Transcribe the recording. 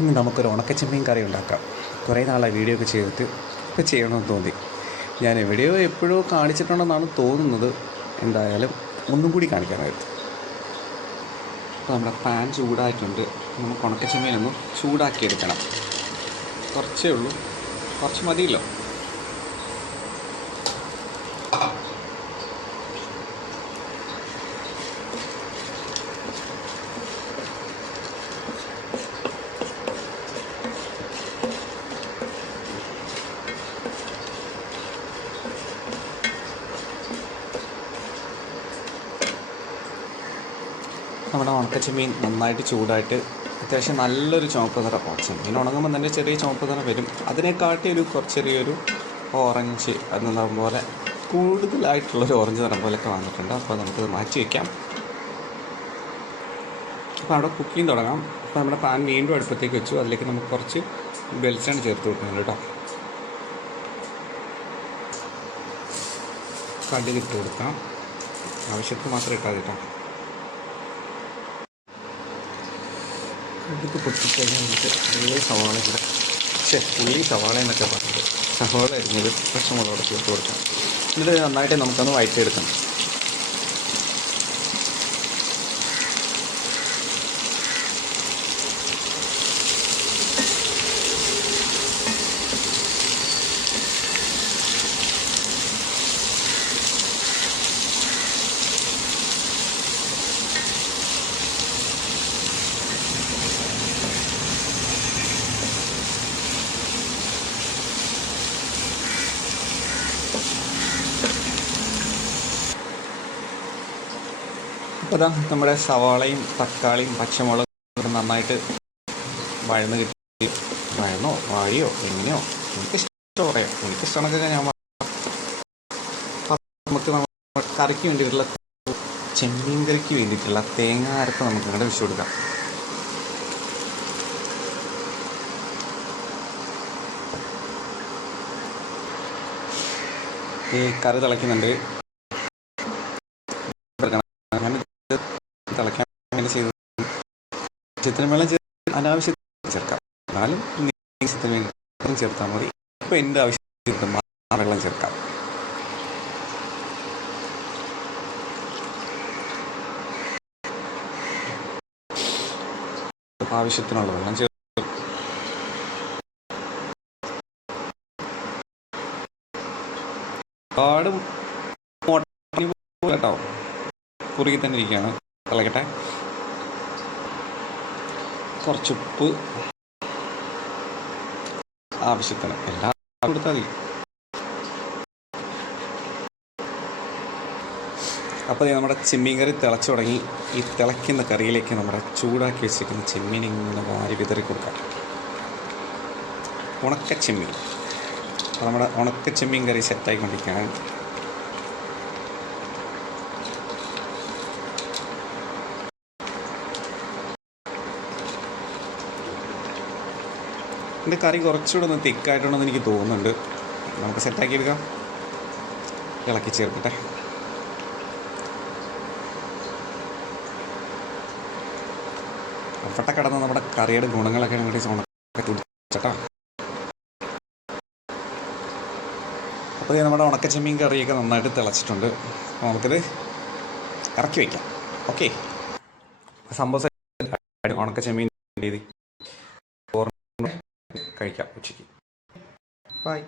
ഇനി നമുക്കൊരു ഉണക്കച്ചെമ്മീൻ കറി ഉണ്ടാക്കാം. കുറേ നാളായി വീഡിയോ ഒക്കെ ചെയ്തിട്ട് ഇപ്പോൾ ചെയ്യണമെന്ന് തോന്നി. ഞാൻ എവിടെയോ എപ്പോഴോ കാണിച്ചിട്ടുണ്ടെന്നാണ് തോന്നുന്നത്. എന്തായാലും ഒന്നും കൂടി കാണിക്കാനായിട്ട്. അപ്പോൾ നമ്മുടെ പാൻ ചൂടായിട്ടുണ്ട്. നമുക്ക് ഉണക്കച്ചെമ്മീനൊന്ന് ചൂടാക്കിയെടുക്കണം. കുറച്ചേ ഉള്ളൂ, കുറച്ച് മതിയല്ലോ. നമ്മുടെ ഉണക്കച്ചെമ്മീൻ നന്നായിട്ട് ചൂടായിട്ട് അത്യാവശ്യം നല്ലൊരു ചുവപ്പ് നിറം. ചെമ്മീൻ ഉണങ്ങുമ്പോൾ തന്നെ ചെറിയ ചുവപ്പ് നിറം വരും. അതിനെക്കാട്ടി ചെറിയൊരു ഓറഞ്ച് നിറം പോലെ, കൂടുതലായിട്ടുള്ളൊരു ഓറഞ്ച് നിറം പോലെയൊക്കെ വന്നിട്ടുണ്ട്. അപ്പോൾ നമുക്കത് മാറ്റി വയ്ക്കാം. അപ്പോൾ അവിടെ കുക്കിങ് തുടങ്ങാം. അപ്പോൾ നമ്മുടെ പാൻ വീണ്ടും അടുപ്പത്തേക്ക് വെച്ചു. അതിലേക്ക് നമുക്ക് കുറച്ച് വെളിച്ചെണ്ണ ചേർത്ത് കൊടുക്കുന്നുണ്ട് കേട്ടോ. കടുകിട്ട് കൊടുക്കാം. ആവശ്യത്തിന് മാത്രം ഇട്ടാൽ കേട്ടോ. കടുക് പൊട്ടിക്കഴിഞ്ഞാൽ നമുക്ക് സവാള എന്നൊക്കെ പറഞ്ഞത് സവാള അരിഞ്ഞത് പച്ചമുളകോടെ ചേർത്ത് കൊടുക്കാം. എന്നിട്ട് നന്നായിട്ട് നമുക്കൊന്ന് വഴറ്റിയെടുക്കണം. അപ്പോൾ ഇതാ നമ്മുടെ സവാളയും തക്കാളിയും പച്ചമുളകും നന്നായിട്ട് വഴന്ന് കിട്ടി. വാഴിയോ എങ്ങനെയോ എനിക്കിഷ്ടം പറയാം. എനിക്കിഷ്ടമാണെങ്കിൽ ഞാൻ നമുക്ക് നമ്മുടെ കറിക്ക് വേണ്ടിയിട്ടുള്ള ചെമ്മീൻ കറിക്ക് വേണ്ടിയിട്ടുള്ള തേങ്ങ അരപ്പ് നമുക്ക് ഇങ്ങോട്ട് വെച്ച് കൊടുക്കാം. ഈ കറി തിളയ്ക്കുന്നുണ്ട്. തിളയ്ക്കാൻ അങ്ങനെ ചെയ്ത് ചിത്രം വെള്ളം അനാവശ്യത്തിന് ചേർക്കാം. എന്നാലും ചിത്രം ചേർത്താൽ മതി. ഇപ്പോൾ എൻ്റെ ആവശ്യത്തിന് വെള്ളം ചേർക്കാം. ആവശ്യത്തിനുള്ള വെള്ളം ചേർത്ത് ഒരുപാട് കേട്ടോ, കുറുകി തന്നെ ഇരിക്കുകയാണ്. തിളക്കട്ടെ. കുറച്ചുപ്പ് ആവശ്യത്തിന് എല്ലാം കൊടുത്താൽ മതി. അപ്പോൾ നമ്മുടെ ചെമ്മീൻ കറി തിളച്ചു തുടങ്ങി. ഈ തിളയ്ക്കുന്ന കറിയിലേക്ക് നമ്മുടെ ചൂടാക്കി വെച്ചിരിക്കുന്ന ചെമ്മീൻ ഇങ്ങനെ വാരി വിതറി കൊടുക്കാം. ഉണക്കച്ചെമ്മീൻ. അപ്പോൾ നമ്മുടെ ഉണക്കച്ചെമ്മീൻ കറി സെറ്റായിക്കൊണ്ടിരിക്കുകയാണ്. എൻ്റെ കറി കുറച്ചുകൂടെ ഒന്ന് തിക്കായിട്ടുണ്ടെന്ന് എനിക്ക് തോന്നുന്നുണ്ട്. നമുക്ക് സെറ്റാക്കി എടുക്കാം. ഇളക്കി ചേർക്കട്ടെ. ഒട്ട കിടന്ന് നമ്മുടെ കറിയുടെ ഗുണങ്ങളൊക്കെ വേണ്ടി ചേട്ടാ. അപ്പോൾ നമ്മുടെ ഉണക്കച്ചെമ്മീൻ കറിയൊക്കെ നന്നായിട്ട് തിളച്ചിട്ടുണ്ട്. നമുക്കിത് ഇറക്കി വയ്ക്കാം. ഓക്കെ, സംഭവം ഉണക്കച്ചെമ്മീൻ രീതി കഴിക്കാം ഉച്ചയ്ക്ക്. ബൈ.